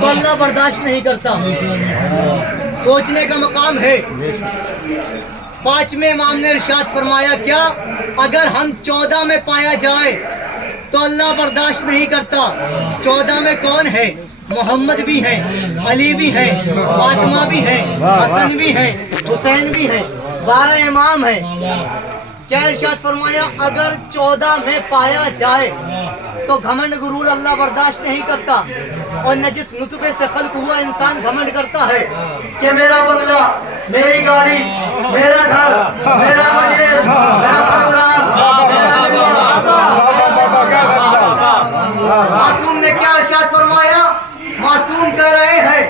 تو اللہ برداشت نہیں کرتا. سوچنے کا مقام ہے. پانچویں امام نے ارشاد فرمایا کیا اگر ہم 14 میں پایا جائے تو اللہ برداشت نہیں کرتا. 14 میں کون ہے؟ محمد بھی ہیں، علی بھی ہیں، فاطمہ بھی ہیں، حسن بھی ہیں، حسین بھی ہیں، 12 امام ہیں. کیا ارشاد فرمایا اگر 14 میں پایا جائے تو گھمنڈ غرور اللہ برداشت نہیں کرتا. اور نجس نطفے سے خلق ہوا انسان گھمنڈ کرتا ہے کہ میرا بنگلہ، میری گاڑی، میرا گھر، میرا مجلس، میرا پروگرام، معصوم نے کیا ارشاد فرمایا؟ معصوم کہہ رہے ہیں،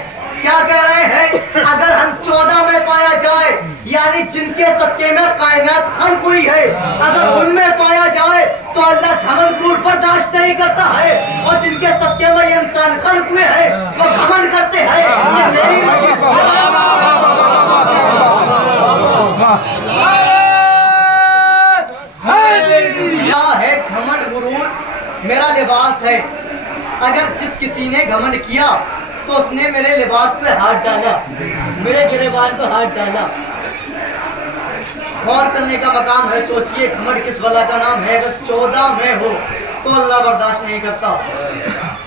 کیا کہہ رہے ہیں؟ اگر ہم 14 میں پایا جائے یعنی جن کے صدقے میں کائنات خلق ہوئی ہے اگر ان میں پایا جائے تو اللہ گھمنڈ غرور برداشت نہیں کرتا ہے. اور جن کے صدقے میں یہ انسان خلق ہوئے ہیں وہ گھمنڈ کرتے ہیں یہ میری مجلس کیا ہے. گھمنڈ غرور میرا لباس ہے. اگر جس کسی نے گھمنڈ کیا تو اس نے میرے لباس پہ ہاتھ ڈالا، میرے گریبان پہ ہاتھ ڈالا. غور کرنے کا مقام ہے. سوچئے گھمنڈ کس بلا کا نام ہے. اگر 14 میں ہو تو اللہ برداشت نہیں کرتا.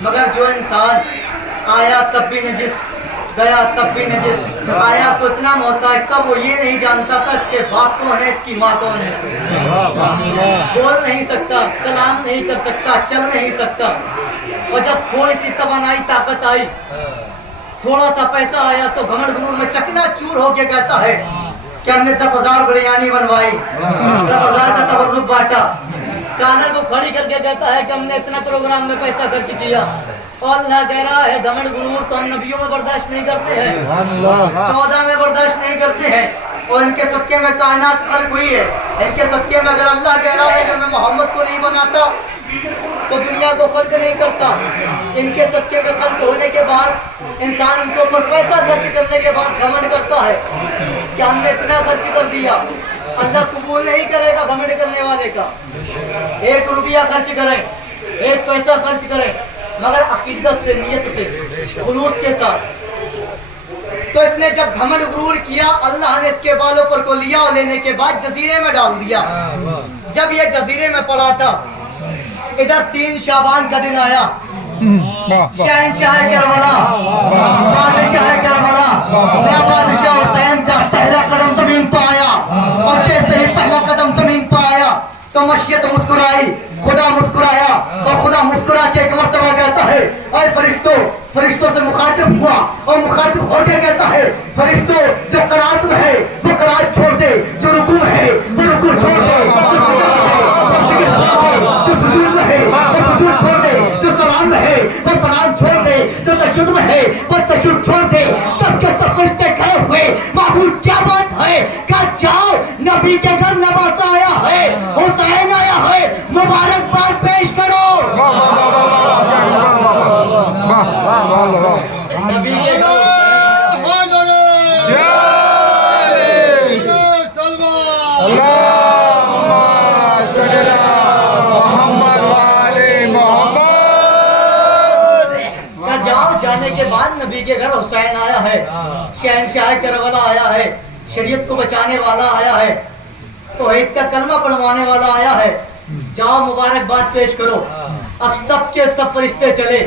مگر جو انسان آیا تب بھی نجس، گیا تب بھی نجس، آیا تو اتنا محتاج تھا وہ یہ نہیں جانتا تھا اس کے باپ کون ہے، اس کی ماں کون ہے. بول نہیں سکتا، کلام نہیں کر سکتا، چل نہیں سکتا. اور جب تھوڑی سی توانائی طاقت آئی، تھوڑا سا پیسہ آیا تو گھمنڈ غرور میں چکنا چور ہو کے کہتا ہے کہ ہم نے 10,000 بریانی بنوائی، 10,000 کا تبرک بانٹا. کانر کو کھڑی کر کے کہتا ہے کہ ہم نے اتنا پروگرام میں پیسہ خرچ کیا. اور اللہ کہہ رہا ہے گھمنڈ غرور تو ہم نبیوں میں برداشت نہیں کرتے ہیں، 14 میں برداشت نہیں کرتے ہیں. اور ان کے صدقے میں کائنات خلق ہوئی ہے. ان کے صدقے میں اگر اللہ کہہ رہا ہے کہ میں محمد کو نہیں بناتا تو دنیا کو خلق نہیں کرتا. ان کے صدقے میں خلق ہونے کے بعد انسان ان کے اوپر پیسہ خرچ کرنے کے بعد گھمنڈ کرتا ہے کہ ہم نے اتنا خرچ کر دیا. اللہ قبول نہیں کرے گا گھمنڈ کرنے والے کا. 1 روپیہ خرچ کریں، 1 پیسہ خرچ کریں مگر عقیدت سے، نیت سے، خلوص کے ساتھ. تو اس نے جب گھمنڈ غرور کیا اللہ نے اس کے بالوں پر کو لیا اور لینے کے بعد جزیرے میں ڈال دیا. جب یہ جزیرے میں پڑا تھا ادھر 3 شعبان کا دن آیا. شہنشاہ کربلا، بادشاہ کربلا، میرا بادشاہ حسین کا پہلا قدم زمین پہ آیا. اور جیسے ہی پہلا قدم زمین پہ آیا تو مشیت مسکرائی، خدا مسکرایا. اور خدا مسکرا کے ایک مرتبہ کہتا ہے اے فرشتوں، فرشتوں سے مخاطب ہوا اور مخاطب ہو کے کہتا ہے فرشتوں جو قرات میں ہے وہ قرات چھوڑ دے، جو رکوع ہے وہ رکوع چھوڑ دے، جو سجدہ ہے وہ سجود میں ہے وہ سجود چھوڑ دے، جو سلام میں ہے وہ سلام چھوڑ دے، جو تشہد میں ہے وہ تشہد چھوڑ دے. سب کے سب فرشتے کھڑے ہوئے معبود کیا بات ہے؟ کہا جاؤ نبی کے گھر نواسا آیا ہے، حسین آیا ہے، مبارکباد پیش کرو. نبی کے گھر جانے کے بعد نبی کے گھر حسین آیا ہے، شہنشاہ کربلا آیا ہے، شریعت کو بچانے والا آیا ہے، توحید کا کلمہ پڑھوانے والا آیا ہے. جاؤ مبارکباد پیش کرو. اب سب کے سب فرشتے چلے،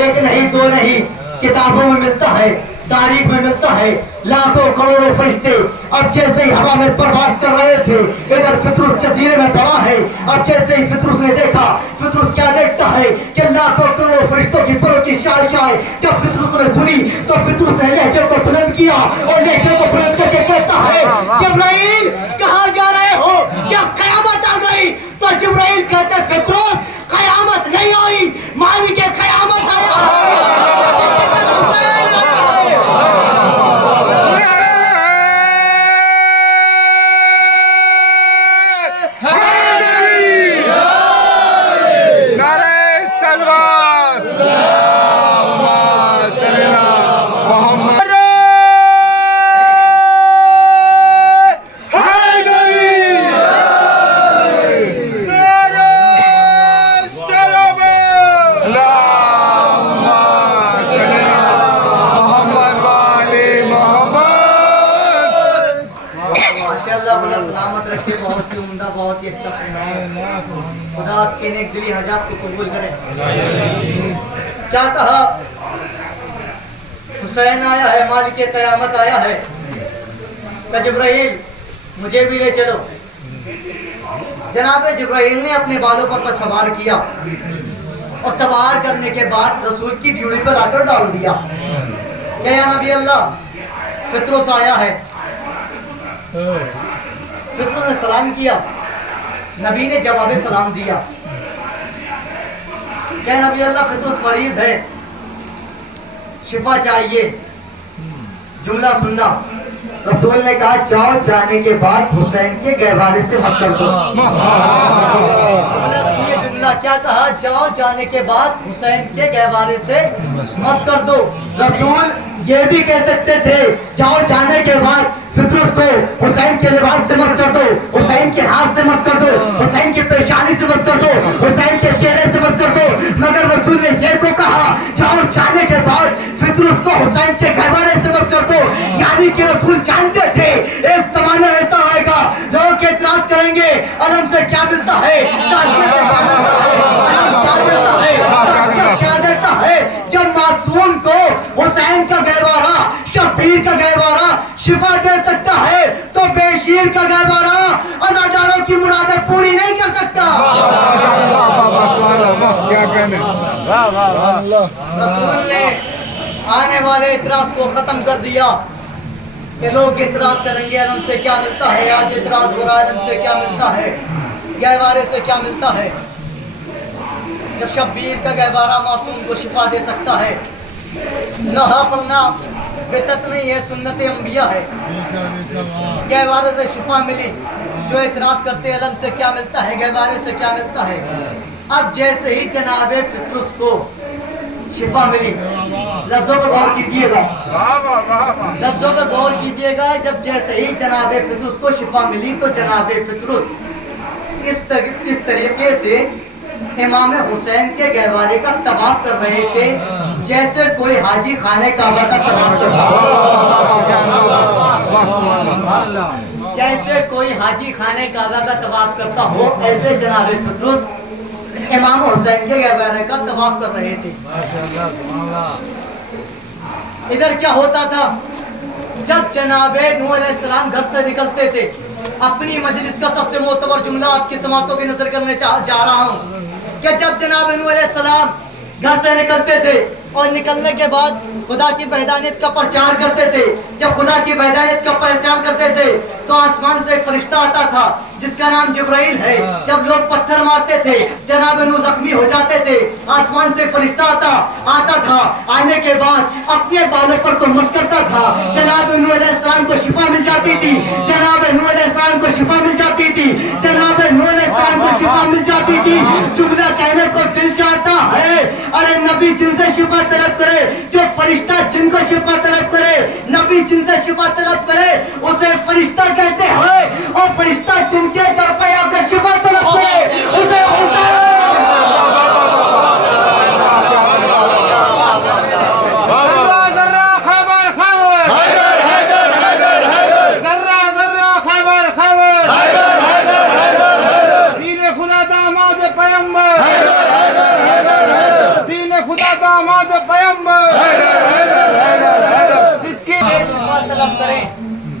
1 نہیں 2 نہیں، کتابوں میں ملتا ہے، تاریخ میں ملتا ہے لاکھوں کروڑوں فرشتے. اب جیسے ہی ہوا میں پرواز کر رہے تھے ادھر فطرس جزیرے میں پڑا ہے. اب جیسے ہی فطرس نے دیکھا، فطرس کیا دیکھتا ہے کہ لاکھوں کروڑوں فرشتوں کی پروں کی شائشائیں. جب فطرس نے سنی تو فطرس نے لہجے کو بلند کیا اور لہجے کو بلند کر کے کہتا ہے جبرائیل کہاں جا رہے ہو؟ کیا قیامت آ گئی؟ تو جبرائیل کہتے فطرس قیامت نہیں آئی، مالک قیامت آیا محمد خدا آپ کی نیک دلی حاجات کو قبول کرے. کیا کہا؟ حسین آیا ہے، مالک قیامت آیا ہے. کہ جبرائیل مجھے بھی لے چلو. جناب جبرائیل نے اپنے بالوں پر سوار کیا اور سوار کرنے کے بعد رسول کی ڈیوڑی پر آ کر ڈال دیا کہ یا نبی اللہ فطرس آیا ہے. فطرس نے سلام کیا. نبی نے جواب سلام دیا کہ نبی اللہ فطرس مریض ہے، شفا چاہیے. جملہ سننا. رسول نے کہا جاؤ، جانے کے بعد حسین کے گہوارے سے مس کر دو. جملہ سنیے، جملہ کیا کہا؟ جاؤ، جانے کے بعد حسین کے گہوارے سے مس کر دو. رسول یہ بھی کہہ سکتے تھے جاؤ، جانے کے بعد فطرس کو حسین کے لباس سے مس کر دو، حسین کے ہاتھ سے مس کر دو، حسین کی پیشانی سے مس کر دو، حسین کے چہرے سے مس کر دو. مگر رسول نے یہ کو کہا جاؤ، جانے کے بعد فطرس کو حسین کے گہوارے سے مس کر دو. یعنی کہ رسول جانتے تھے ایک زمانہ ایسا آئے گا لوگ اعتراض کریں گے علم سے کیا ملتا ہے، تعزیت سے کیا دیتا ہے. جب معصوم کو حسین کا گہوارہ، شبیر کا گہوارہ شفا دے سکتا ہے تو بے شیر کا گہوارہ عزاداروں کی مرادیں پوری نہیں کر سکتا. رسول نے آنے والے اعتراض کو ختم کر دیا کہ لوگ اعتراض کریں گے علم سے کیا ملتا ہے. آج اعتراض ہو رہا ہے علم سے کیا ملتا ہے، گہوارے سے کیا ملتا ہے. جب شبیر کا گہوارہ معصوم کو شفا دے سکتا ہے. نہا پڑھنا بدعت نہیں ہے، سنت انبیاء ہے. گہوارے سے شفا ملی. جو اعتراض کرتے علم سے کیا ملتا ہے، گہوارے سے کیا ملتا ہے. اب جیسے ہی جناب فطرس کو شفا ملی، لفظوں پر غور کیجئے گا، لفظوں پر غور کیجئے گا. جب جیسے ہی جناب فطرس کو شفا ملی تو جناب فطرس اس طریقے سے امام حسین کے گہوارے کا طواف کر رہے تھے جیسے کوئی حاجی خانے کعبہ کا طواف کرتا ہو. جیسے کوئی حاجی خانے کعبہ کا طواف کرتا ہو ایسے جناب فطرس امام حسین کے گہوارے کا طواف کر رہے تھے. ادھر کیا ہوتا تھا؟ جب جناب نوح علیہ السلام گھر سے نکلتے تھے، اپنی مجلس کا سب سے معتبر جملہ آپ کی سماعتوں کی نظر کرنے جا رہا ہوں کہ جب جناب نوح علیہ السلام گھر سے نکلتے تھے اور نکلنے کے بعد خدا کی وحدانیت کا پرچار کرتے تھے، جب خدا کی وحدانیت کا پرچار کرتے تھے تو آسمان سے ایک فرشتہ آتا تھا جس کا نام جبرائیل ہے. جب لوگ پتھر مارتے تھے، جناب نوح زخمی ہو جاتے تھے، آسمان سے فرشتہ آتا تھا. آنے کے بعد اپنے بالوں پر کو مس کرتا تھا. جناب نوح علیہ السلام کو شفا مل جاتی تھی. جناب نوح علیہ السلام کو شفا مل جاتی تھی. جناب نوح علیہ السلام کو شفا مل جاتی تھی. جملہ کہنے کو دل چاہتا ہے ارے نبی جن سے شفا طلب کرے، جو فرشتہ جن کو شفا طلب کرے، نبی جن سے شفا طلب کرے اسے فرشتہ کہتے ہیں، اور فرشتہ جن کے در پہ آ کر شفا طلب کرے اسے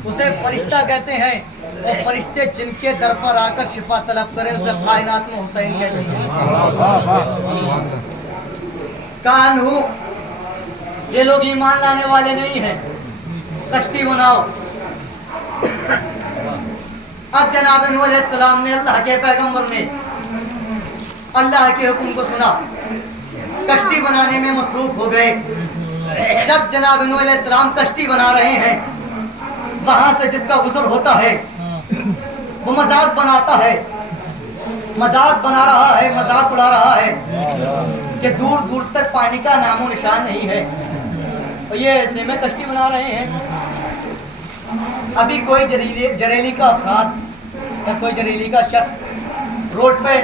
اسے فرشتہ کہتے ہیں، اور فرشتے جن کے در پر آ کر شفا طلب کرے اسے کائنات میں حسین کہتے ہیں. کانہو یہ لوگ ایمان لانے والے نہیں ہیں، کشتی بناؤ. اب جناب نوح علیہ السلام نے اللہ کے پیغمبر نے اللہ کے حکم کو سنا، کشتی بنانے میں مصروف ہو گئے. جب جناب نوح علیہ السلام کشتی بنا رہے ہیں، وہاں سے جس کا گزر ہوتا ہے وہ مذاق بناتا ہے، مذاق بنا رہا ہے، مذاق اڑا رہا ہے کہ دور دور تک پانی کا نام و نشان نہیں ہے. اور یہ ایسے میں کشتی بنا رہے ہیں. ابھی کوئی جریلی کا افراد یا کوئی جریلی کا شخص روڈ پہ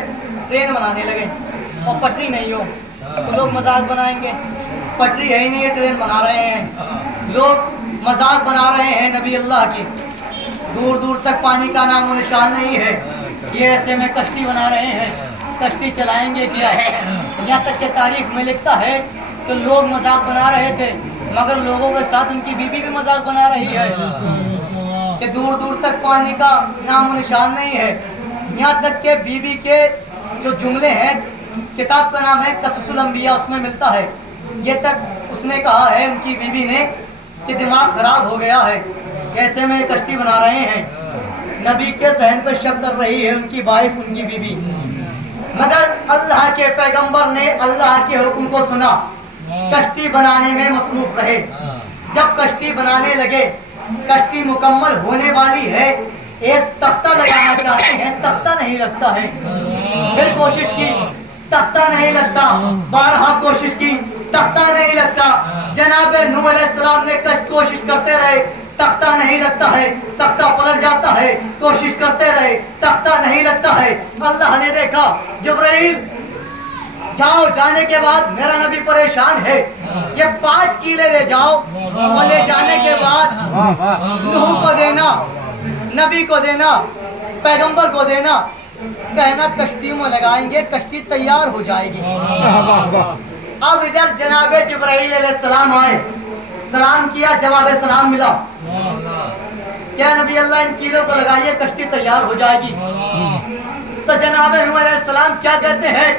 ٹرین بنانے لگے اور پٹری نہیں ہو تو لوگ مذاق بنائیں گے. پٹری ہے ہی نہیں، ٹرین بنا رہے ہیں، لوگ مذاق بنا رہے ہیں نبی اللہ کی. دور دور تک پانی کا نام و نشان نہیں ہے. یہ ایسے میں کشتی بنا رہے ہیں, کشتی چلائیں گے کیا. یہاں تک کہ تاریخ میں لکھتا ہے کہ لوگ مذاق بنا رہے تھے, مگر لوگوں کے ساتھ ان کی بیوی بھی مذاق بنا رہی ہے کہ دور دور تک پانی کا نام و نشان نہیں ہے. یہاں تک کہ بیوی کے جو جملے ہیں, کتاب کا نام ہے قصص الانبیاء, اس میں ملتا ہے, یہ تک اس نے کہا ہے ان کی بیوی نے کہ دماغ خراب ہو گیا ہے, کیسے میں کشتی بنا رہے ہیں. نبی کے ذہن پہ شک کر رہی ہے ان کی وائف, ان کی بیوی, مگر اللہ کے پیغمبر نے اللہ کے حکم کو سنا, کشتی بنانے میں مصروف رہے. جب کشتی بنانے لگے, کشتی مکمل ہونے والی ہے, ایک تختہ لگانا چاہتے ہیں, تختہ نہیں لگتا ہے. پھر کوشش کی, تختہ نہیں لگتا, بارہا کوشش کی, تختہ نہیں لگتا. جناب نوح علیہ السلام نے کوشش کرتے رہے, تختہ نہیں لگتا ہے, تختہ پلٹ جاتا ہے, کوشش کرتے رہے, تختہ نہیں لگتا ہے. اللہ نے دیکھا, جبرائیل جاؤ, جانے کے بعد میرا نبی پریشان ہے, یہ 5 کیلے لے جاؤ, اور لے جانے کے بعد نوح کو دینا, نبی کو دینا, پیغمبر کو دینا, کہنا کشتیوں میں لگائیں گے, کشتی تیار ہو جائے گی. اب ادھر جناب جبرائیل علیہ السلام آئے, سلام کیا, جواب سلام ملا, کیا نبی اللہ ان کیلوں کو لگائیے, کشتی تیار ہو جائے گی. تو جناب نوح علیہ السلام کیا کہتے ہیں,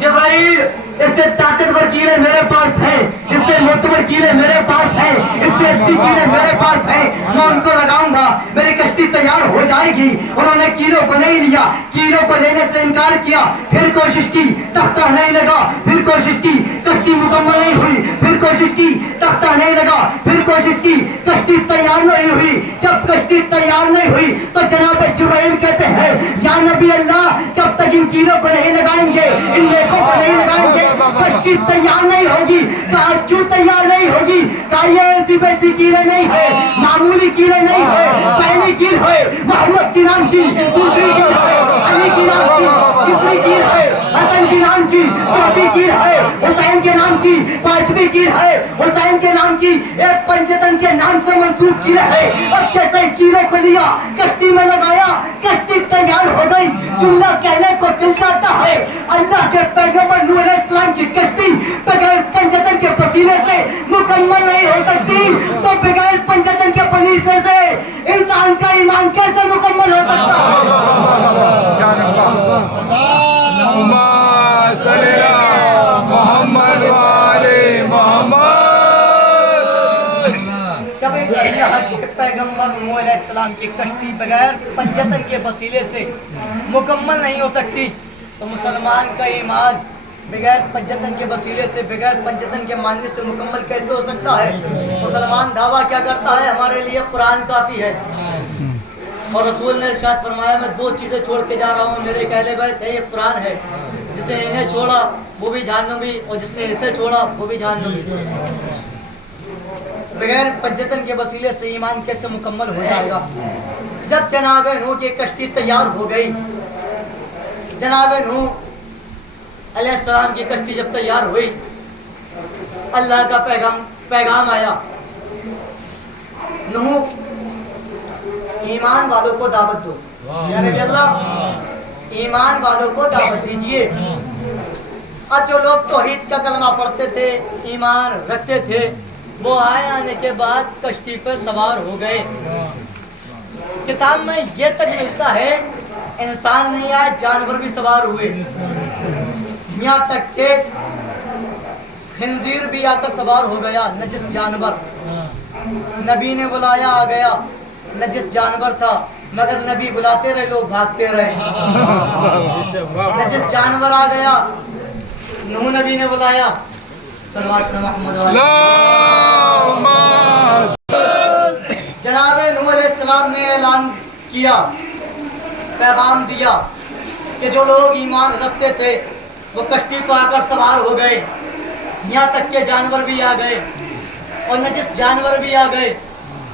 جبرائیل اس سے طاقتور کیلے میرے پاس ہیں, اس سے معتبر کیلے میرے پاس ہیں, اس سے اچھی کیلے میرے پاس ہیں, میں ان کو لگاؤں گا, میری کشتی تیار ہو جائے گی. انہوں نے کیلوں کو نہیں لیا, کیلوں کو لینے سے انکار کیا, پھر کوشش کی, تختہ نہیں لگا, پھر کوشش کی, کشتی مکمل نہیں ہوئی, پھر کوشش کی, تختہ نہیں لگا, پھر کوشش کی, کشتی تیار نہیں ہوئی. جب کشتی تیار نہیں ہوئی تو جناب جبرائیل کہتے ہیں, یا نبی اللہ جب تک ان کیلوں کو نہیں لگائیں گے, ان نیکوں کو نہیں لگائیں گے, کشتی تیار نہیں ہوگی. کہا کیوں تیار نہیں ہوگی, کہا یہ ایسی ویسی کیلیں نہیں ہے, معمولی کیلیں نہیں ہے, پہلی کیل ہے محمد کے نام کی, دوسری کیل ہے علی کے نام کی, تیسری کیل ہے حسن کے نام کی, چوتھی کیل ہے حسین کے نام کی, پانچویں کیل ہے حسین کے نام کی, ایک پنجتن کے نام سے منسوب کیل ہے. اور کیسے کیلوں کو لیا, کشتی میں لگایا, کشتی تیار ہو گئی. جملہ کہنے کو دل چاہتا ہے, اللہ کے پیغمبر نوح علیہ السلام کی کشتی بغیر پنجتن کے پسینے سے مکمل نہیں ہو سکتی, تو بغیر پنجتن کے پسینے سے انسان کا ایمان کیسے مکمل ہو سکتا ہے. جب ایک اللہ کے پیغمبر نوح علیہ السلام کی کشتی بغیر پنجتن کے وسیلے سے مکمل نہیں ہو سکتی, تو مسلمان کا ایمان بغیر پنجتن کے وسیلے سے, بغیر پنجتن کے ماننے سے مکمل کیسے ہو سکتا ہے. مسلمان دعویٰ کیا کرتا ہے, ہمارے لیے قرآن کافی ہے, اور رسول نے ارشاد فرمایا میں 2 چیزیں چھوڑ کے جا رہا ہوں, میرے اہل بیت ہے, یہ قرآن ہے, جس نے انہیں چھوڑا وہ بھی جہنمی, اور جس نے اسے چھوڑا وہ بھی جہنمی. بغیر پنجتن کے وسیلے سے ایمان کیسے مکمل ہو جائے گا. جب جناب نوح کی کشتی تیار ہو گئی, جناب نوح علیہ السلام کی کشتی جب تیار ہوئی, اللہ کا پیغام آیا, نوح ایمان والوں کو دعوت دو, یعنی اللہ ایمان والوں کو دعوت دیجئے. اور جو لوگ توحید کا کلمہ پڑھتے تھے, ایمان رکھتے تھے, وہ آئے, آنے کے بعد کشتی پر سوار ہو گئے. کتاب میں یہ تک ملتا ہے انسان نہیں آئے, جانور بھی سوار ہوئے, یہاں تک کہ خنزیر بھی آ کر سوار ہو گیا, نجس جانور. نبی نے بلایا, آ گیا, نجس جانور تھا, مگر نبی بلاتے رہے, لوگ بھاگتے رہے. نجس جانور آ گیا, نوح نبی نے بلایا, صلوات محمد جناب نوح علیہ السلام نے اعلان کیا, پیغام دیا کہ جو لوگ ایمان رکھتے تھے وہ کشتی پہ آ کر سوار ہو گئے, یہاں تک کہ جانور بھی آ گئے اور نجس جانور بھی آ گئے,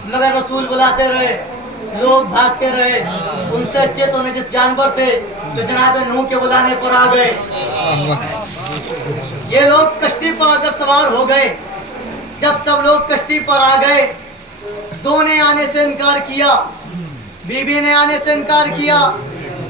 مگر رسول بلاتے رہے, لوگ بھاگتے رہے. ان سے اچھے تو نجس جانور تھے جو جناب نوح کے بلانے پر آ گئے. یہ لوگ کشتی پر آ کر سوار ہو گئے. جب سب لوگ کشتی پر آ گئے, 2 نے آنے سے انکار کیا, بیوی نے آنے سے انکار کیا,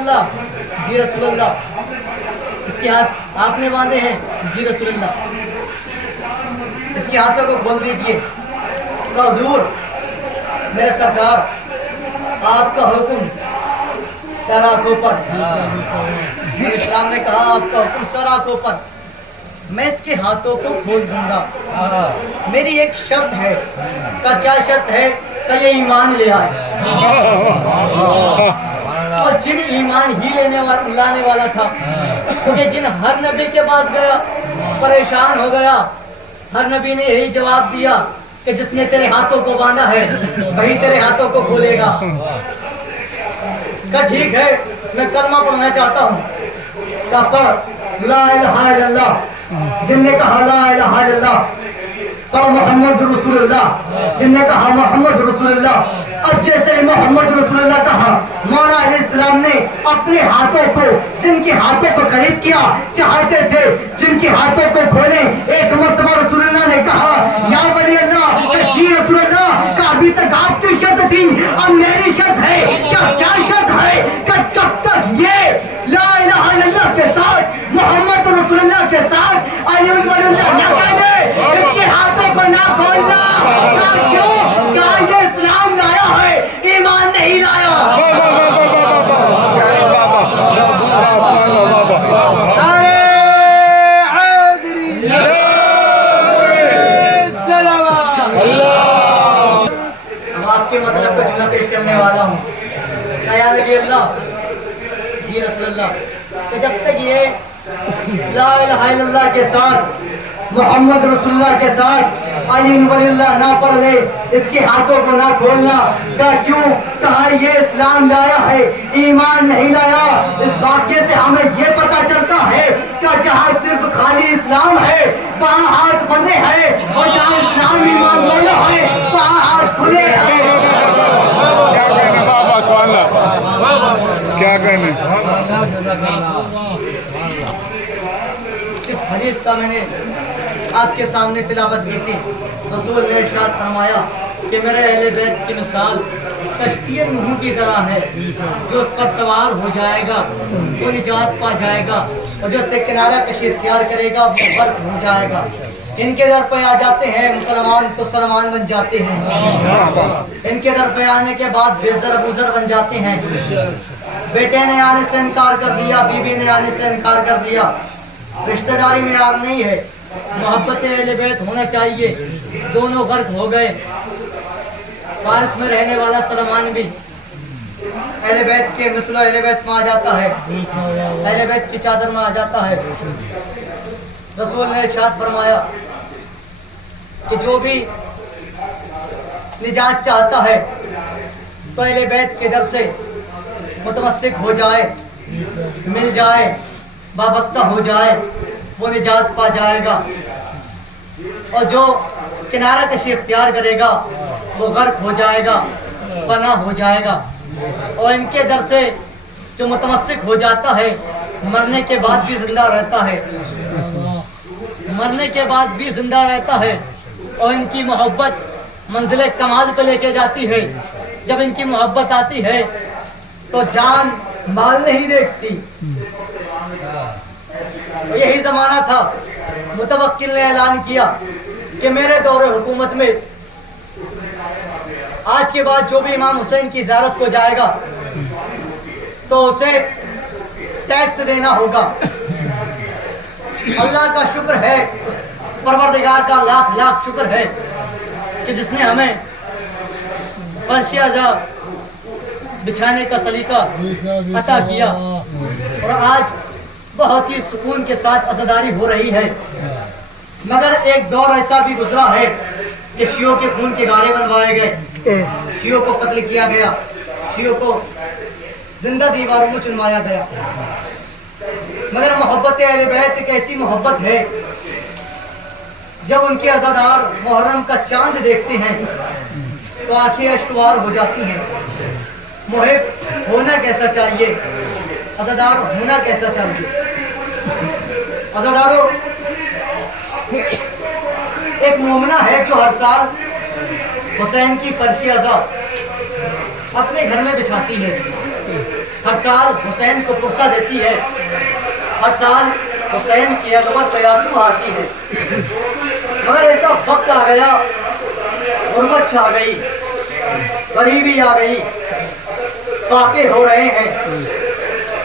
اللہ, جی رسول اللہ. اس کے ہاتھ آپ نے باندھے ہیں, جی رسول اللہ. اس کے ہاتھوں کو کھول دیجئے. کہا حضور میرے سرکار آپ کا حکم سر آنکھوں پر. میرے اسلام نے کہا آپ کا حکم سر آنکھوں پر, میں اس کے ہاتھوں کو کھول دوں گا. میری ایک شرط ہے. کا کیا شرط ہے؟ کہ یہ ایمان لے آئے. اور جن ایمان ہی لانے والا تھا, کیونکہ جن ہر نبی کے پاس گیا پریشان ہو گیا. ہر نبی نے یہی جواب دیا کہ جس نے تیرے ہاتھوں کو باندھا ہے وہی تیرے ہاتھوں کو کھولے گا. کہ ٹھیک ہے میں کلمہ پڑھنا چاہتا ہوں. کہ پڑھ لا الہ الا اللہ. جن نے کہا لا الہ الا اللہ. پڑھ محمد رسول اللہ. جن نے کہا محمد رسول اللہ. اب جیسے محمد رسول اللہ کہا, مولا علیہ السلام نے اپنے ہاتھوں کو جن کے ہاتھوں کو قریب کیا چاہتے تھے, جن کے ہاتھوں کو کھولے. ایک مرتبہ رسول اللہ نے کہا یا ولی اللہ, کہ جی رسول اللہ, کہ ابھی تک آپ کی شرط تھی, اب میری شرط ہے. کیا شرط ہے؟ کہ جب تک یہ لا الہ الا اللہ کے ساتھ محمد رسول اللہ کے ساتھ علی ولی اللہ نہ کہہ دے, اس کے ہاتھوں کو نہ کھولنا. کیوں؟ کہ یہ اسلام لایا ہے, ایمان نہیں لایا. اب آپ کے مطلب کا جملہ پیش کرنے والا ہوں. یا نبی اللہ, جی رسول اللہ, کہ جب تک یہ لا الہ الا اللہ کے ساتھ محمد رسول اللہ کے ساتھ علی ولی اللہ نہ پڑھ لے, اس کے ہاتھوں کو نہ کھولنا. کہا کیوں؟ کہا یہ اسلام لایا ہے, ایمان نہیں لایا. اس واقعے سے ہمیں یہ پتہ چلتا ہے کہ جہاں صرف خالی اسلام ہے وہاں ہاتھ بندے ہیں, اور جہاں اسلام ایمان والا ہے وہاں ہاتھ کھلے ہیں. کیا کہنے اس حدیث کا میں نے آپ کے سامنے تلاوت کی تھی. رسول نے ارشاد فرمایا کہ میرے اہل بیت کی مثال کشتی نوح کی طرح ہے, جو اس پر سوار ہو جائے گا وہ نجات پا جائے گا, اور جو اس سے کنارہ کشی اختیار کرے گا وہ غرق ہو جائے گا. ان کے در پہ آ جاتے ہیں مسلمان تو سلمان بن جاتے ہیں, ان کے در پہ آنے کے بعد بےزر ابوذر بن جاتے ہیں. بیٹے نے آنے سے انکار کر دیا, بیوی نے آنے سے انکار کر دیا. رشتہ داری میں یار نہیں ہے, محبت اہل بیت ہونا چاہیے, دونوں غرق ہو گئے. فارس میں رہنے والا سلمان بھی اہل بیت کے مثل اہل بیت میں آ جاتا ہے, اہل بیت کی چادر میں آ جاتا ہے. رسول نے ارشاد فرمایا کہ جو بھی نجات چاہتا ہے تو اہل بیت کے در سے متمسک ہو جائے, مل جائے, وابستہ ہو جائے, وہ نجات پا جائے گا. اور جو کنارہ کشی اختیار کرے گا وہ غرق ہو جائے گا, فنا ہو جائے گا. اور ان کے در سے جو متمسک ہو جاتا ہے مرنے کے بعد بھی زندہ رہتا ہے, مرنے کے بعد بھی زندہ رہتا ہے. اور ان کی محبت منزل کمال پہ لے کے جاتی ہے. جب ان کی محبت آتی ہے تو جان مال نہیں دیکھتی. یہی زمانہ تھا, متوکل نے اعلان کیا کہ میرے دور حکومت میں آج کے بعد جو بھی امام حسین کی زیارت کو جائے گا تو اسے ٹیکس دینا ہوگا. اللہ کا شکر ہے, اس پروردگار کا لاکھ لاکھ شکر ہے کہ جس نے ہمیں فرش ازا بچھانے کا سلیقہ عطا کیا, اور آج بہت ہی سکون کے ساتھ عزاداری ہو رہی ہے. مگر ایک دور ایسا بھی گزرا ہے کہ شیعوں کے خون کے گارے بنوائے گئے, شیعوں کو قتل کیا گیا, شیعوں کو زندہ دیواروں میں چنوایا گیا. مگر محبت اہل بیت ایک ایسی محبت ہے جب ان کے عزادار محرم کا چاند دیکھتے ہیں تو آنکھیں اشکوار ہو جاتی ہیں. محب ہونا کیسا چاہیے, عزادار ہونا کیسا چاہیے. عزاداروں, ایک مومنہ ہے جو ہر سال حسین کی فرش ازا اپنے گھر میں بچھاتی ہے. ہر سال حسین کو پرسہ دیتی ہے، ہر سال حسین کی اکبر پیاسو آتی ہے، مگر ایسا وقت آ گیا، غربت چھا گئی، غریبی آ گئی، فاقے ہو رہے ہیں،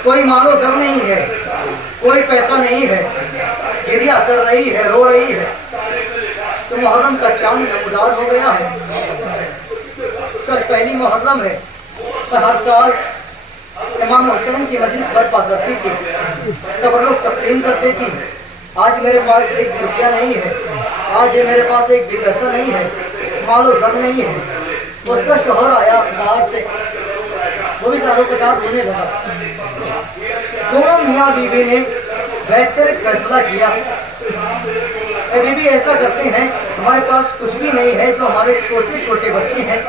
کوئی مال و زر نہیں ہے، کوئی پیسہ نہیں ہے، گریہ کر رہی ہے، رو رہی ہے، تو محرم کا چاند نمودار ہو گیا ہے، کل پہلی محرم ہے، تو ہر سال امام حسین کی مجلس برپا کرتی تھی، تبرک تقسیم کرتی تھی۔ آج میرے پاس ایک بھی روپیہ نہیں ہے، آج میرے پاس ایک بھی پیسہ نہیں ہے، مال و زر نہیں ہے۔ اس کا شوہر آیا باہر سے، وہ بھی زاروں قطار رونے لگا۔ دونوں میاں بیوی نے بیٹھ کر ایک فیصلہ کیا، اے بی بی ایسا کرتے ہیں، ہمارے پاس کچھ بھی نہیں ہے، جو ہمارے چھوٹے چھوٹے بچے ہیں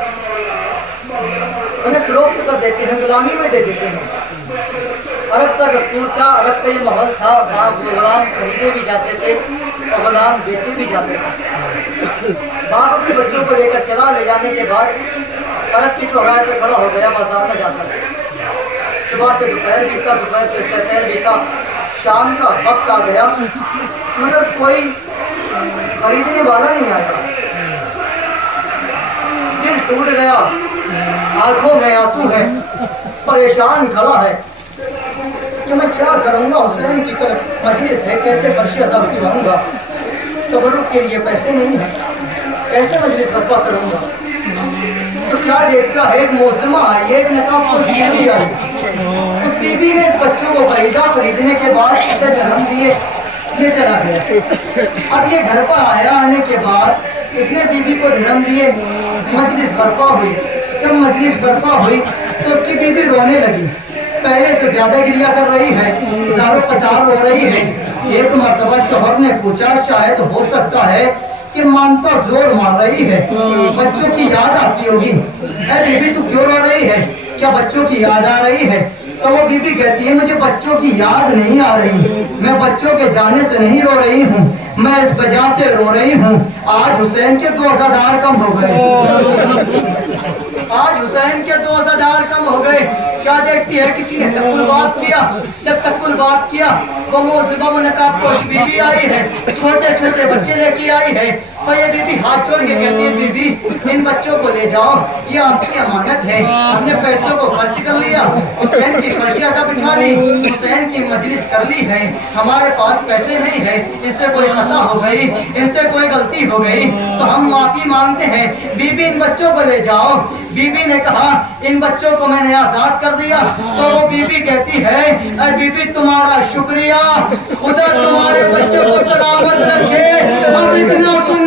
انہیں فروخت کر دیتے ہیں، غلامی میں دے دیتے ہیں۔ عرب کا دستور تھا، عرب کا یہ ماحول تھا، وہاں غلام خریدے بھی جاتے تھے اور غلام بیچے بھی جاتے تھے۔ باپ اپنے بچوں کو لے کر چلا، لے جانے کے بعد عرب کی چوراہے پہ کھڑا ہو گیا، بازار میں جاتا ہے۔ صبح سے دوپہر بیتا، دوپہر سے سحر بیتا، شام کا وقت آ گیا، مگر کوئی خریدنے والا نہیں آیا۔ دل ٹوٹ گیا، آنکھوں میں آنسو ہے، پریشان کھڑا ہے کہ میں کیا کروں گا، حسین کی مجلس ہے، کیسے فرش عطا بچواؤں گا، تبرک کے لیے پیسے نہیں ہیں، کیسے مجلس برپا کروں گا۔ تو کیا دیکھتا ہے، ایک موسمہ آئی، ایک نقاب پوش بیوی آئی، اس بی بی نے اس بچوں کو خریدا، خریدنے کے بعد اسے درہم دیے، یہ چلا گیا۔ اب یہ گھر پر آیا، آنے کے بعد اس نے بی بی کو درہم دیے، مجلس برپا ہوئی۔ جب مجلس برپا ہوئی تو اس کی بی بی رونے لگی، پہلے سے زیادہ گریہ کر رہی ہے، زاروں قطار رو رہی ہے۔ ایک مرتبہ شوہر نے پوچھا، شاید ہو سکتا ہے کہ مانتا زور مار رہی ہے، بچوں کی یاد آتی ہوگی، اے بی بی تو کیوں رو رہی ہے، کیا بچوں کی یاد آ رہی ہے؟ تو وہ بی بی کہتی ہے، مجھے بچوں کی یاد نہیں آ رہی، میں بچوں کے جانے سے نہیں رو رہی ہوں، میں اس وجہ سے رو رہی ہوں آج حسین کے 2 عزادار کم ہو گئے، آج حسین کے 2 عزادار کم ہو گئے۔ کیا دیکھتی ہے، کسی نے تقلبات کیا، جب تقلبات کیا وہ موزبہ و نقاب پوش بی بی آئی ہے، چھوٹے چھوٹے بچے لے کے آئی ہے، اور یہ بی بی ہاتھ چھوڑ کے کہتی ہے، بی بی ان بچوں کو لے جاؤ، یہ آپ کی امانت ہے، ہم نے پیسوں کو خرچ کر لیا، حسین کی فرش عطا بچھا لی، حسین کی مجلس کر لی ہے، ہمارے پاس پیسے نہیں ہے، ان سے کوئی خطا ہو گئی، ان سے کوئی غلطی ہو گئی تو ہم معافی مانگتے ہیں، بی بی ان بچوں کو لے جاؤ۔ بی بی نے کہا، ان بچوں کو میں نے آزاد کر دیا، تو وہ بی بی کہتی ہے، اے بی بی تمہارا شکریہ، خدا تمہارے بچوں کو سلامت رکھے، ہم اتنا سن